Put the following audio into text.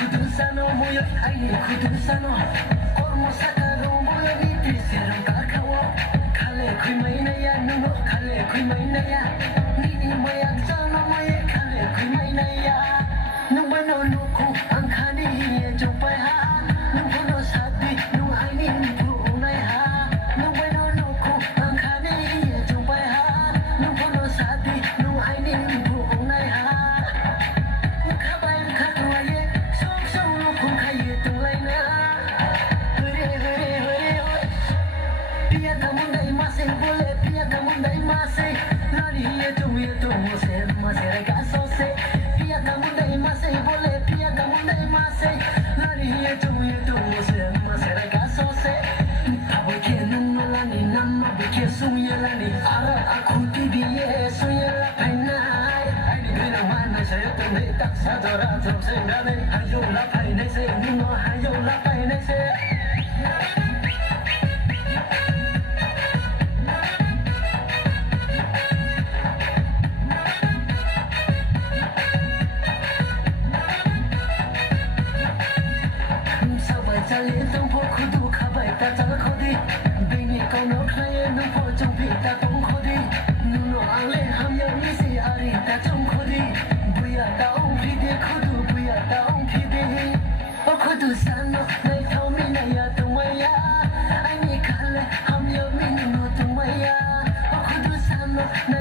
Kudusano moyo aini kudusano Kormo sakaro moyo niti serang kakawo Kale kui maina ya nungo kale kui maina ya Nini moyak sano moye kale kui maina ya Nungwano nuku angkani hiye jumpai ha Nungwano sati nung aini nipu unai ha Nungwano nuku angkani hiye jumpai ha Nungwano sati nung aini nipu unai ha Kabai katua ye sok sok nukung kaye tunglai na Hore hore hore hore Pia kamundai mase bole pia kamundai mase Lari ye tung mose mase rega sose Pia kamundai mase bole pia kamundai mase Lari ye tung mose mase rega sose Taboy ke nunmalani namma bike sumyelani Ara aku tibi ye suyela painai Aini gina mana saya tunai tak sadara terus senggane Hayo la painai se nuno hayo la painai se Sabai tong po kudu kabai ta tal khodi Bini kau no khaye nung po jong pi ta tong khodi Nuno ale ham ya ni si ari ta jong khodi Buya ta ong pi de kudu buya ta ong pi de O kudu sano nai thau mi na ya tung maya Ai ni kale ham ya mi nuno tung maya O kudu sano nai